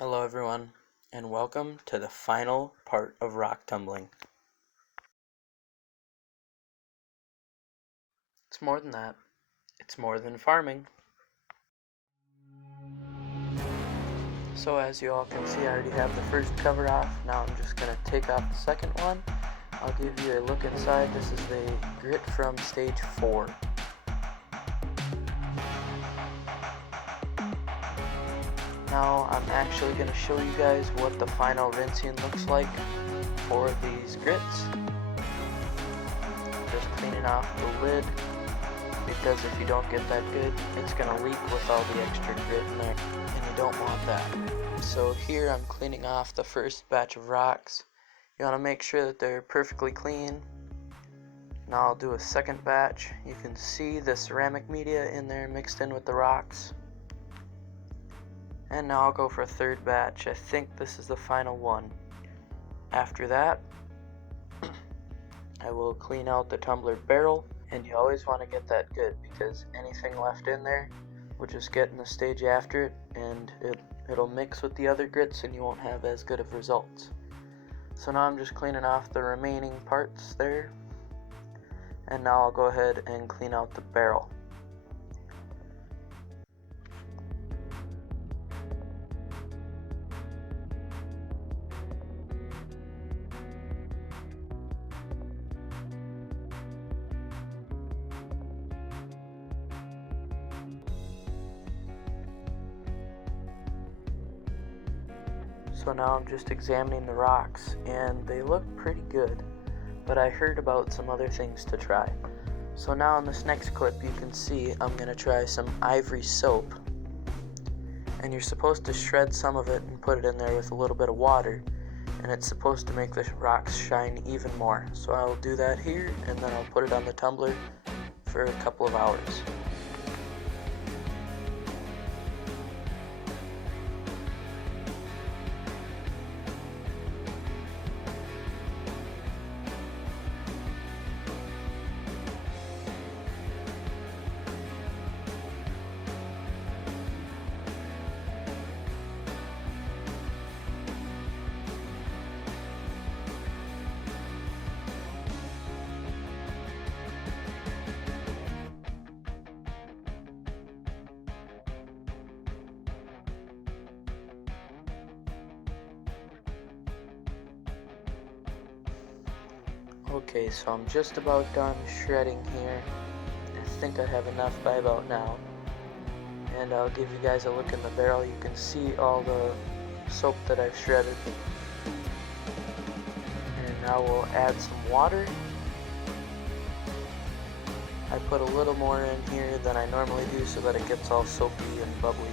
Hello everyone, and welcome to the final part of rock tumbling. It's more than that. It's more than farming. So as you all can see, I already have the first cover off. Now I'm just going to take off the second one. I'll give you a look inside. This is the grit from stage 4. Now I'm actually going to show you guys what the final rinsing looks like for these grits. Just cleaning off the lid, because if you don't get that good, it's going to leak with all the extra grit in there, and you don't want that. So here I'm cleaning off the first batch of rocks. You want to make sure that they're perfectly clean. Now I'll do a second batch. You can see the ceramic media in there mixed in with the rocks. And now I'll go for a third batch. I think this is the final one. After that, I will clean out the tumbler barrel, and you always want to get that good, because anything left in there will just get in the stage after it, and it'll mix with the other grits and you won't have as good of results. So now I'm just cleaning off the remaining parts there, and now I'll go ahead and clean out the barrel. So now I'm just examining the rocks, and they look pretty good, but I heard about some other things to try. So now in this next clip you can see I'm going to try some Ivory Soap, and you're supposed to shred some of it and put it in there with a little bit of water, and it's supposed to make the rocks shine even more. So I'll do that here, and then I'll put it on the tumbler for a couple of hours. Okay, so I'm just about done shredding here. I think I have enough by about now. And I'll give you guys a look in the barrel. You can see all the soap that I've shredded. And now we'll add some water. I put a little more in here than I normally do so that it gets all soapy and bubbly.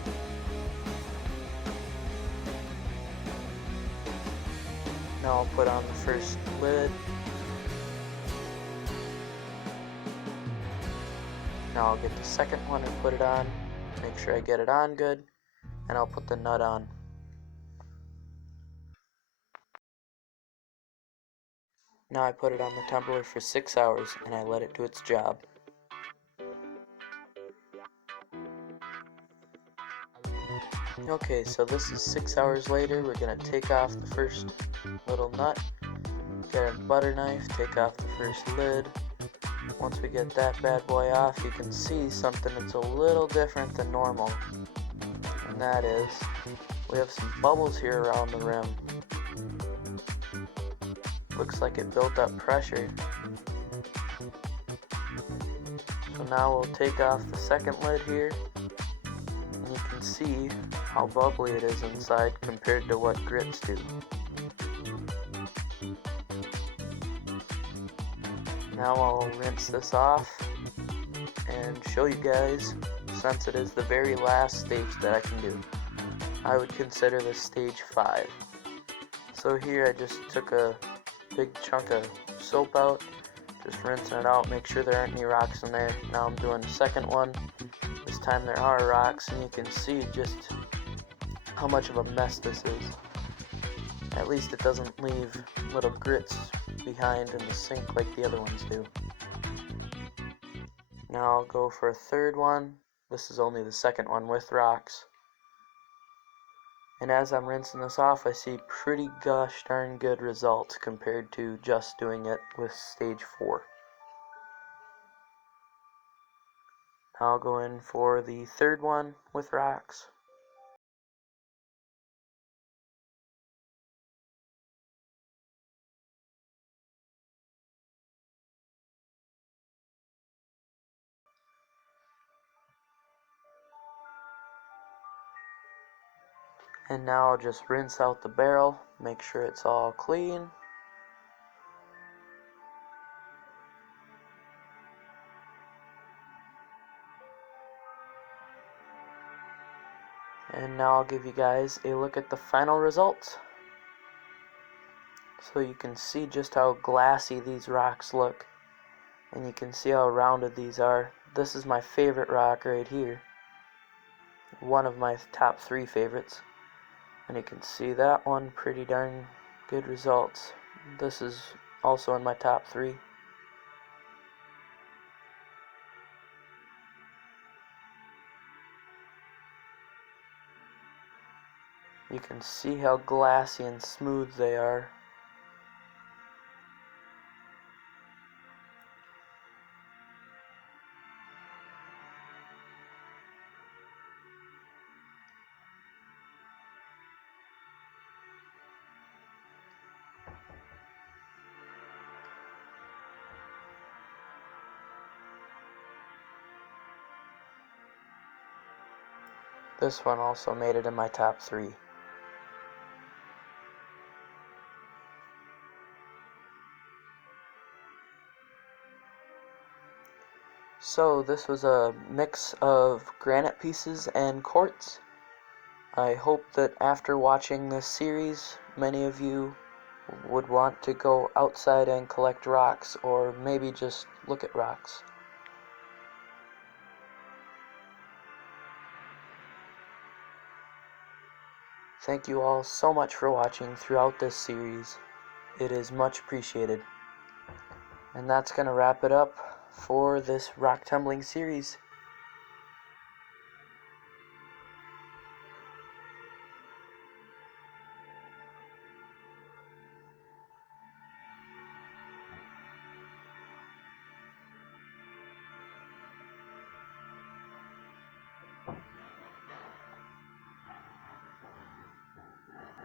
Now I'll put on the first lid. Now I'll get the second one and put it on, make sure I get it on good, and I'll put the nut on. Now I put it on the tumbler for 6 hours and I let it do its job. Okay, so this is 6 hours later. We're going to take off the first little nut, get a butter knife, take off the first lid. Once we get that bad boy off, you can see something that's a little different than normal, and that is we have some bubbles here around the rim. Looks like it built up pressure. So now we'll take off the second lid here, and you can see how bubbly it is inside compared to what grits do. Now I'll rinse this off and show you guys, since it is the very last stage that I can do. I would consider this stage 5. So here I just took a big chunk of soap out, just rinsing it out, make sure there aren't any rocks in there. Now I'm doing the second one. This time there are rocks, and you can see just how much of a mess this is. At least it doesn't leave little grits behind in the sink like the other ones do. Now I'll go for a third one. This is only the second one with rocks. And as I'm rinsing this off, I see pretty gosh darn good results compared to just doing it with stage 4. Now I'll go in for the third one with rocks. And now I'll just rinse out the barrel, make sure it's all clean. And now I'll give you guys a look at the final results. So you can see just how glassy these rocks look. And you can see how rounded these are. This is my favorite rock right here. One of my top 3 favorites. And you can see that one, pretty darn good results. This is also in my top 3. You can see how glassy and smooth they are. This one also made it in my top 3. So this was a mix of granite pieces and quartz. I hope that after watching this series, many of you would want to go outside and collect rocks, or maybe just look at rocks. Thank you all so much for watching throughout this series. It is much appreciated. And that's going to wrap it up for this rock tumbling series.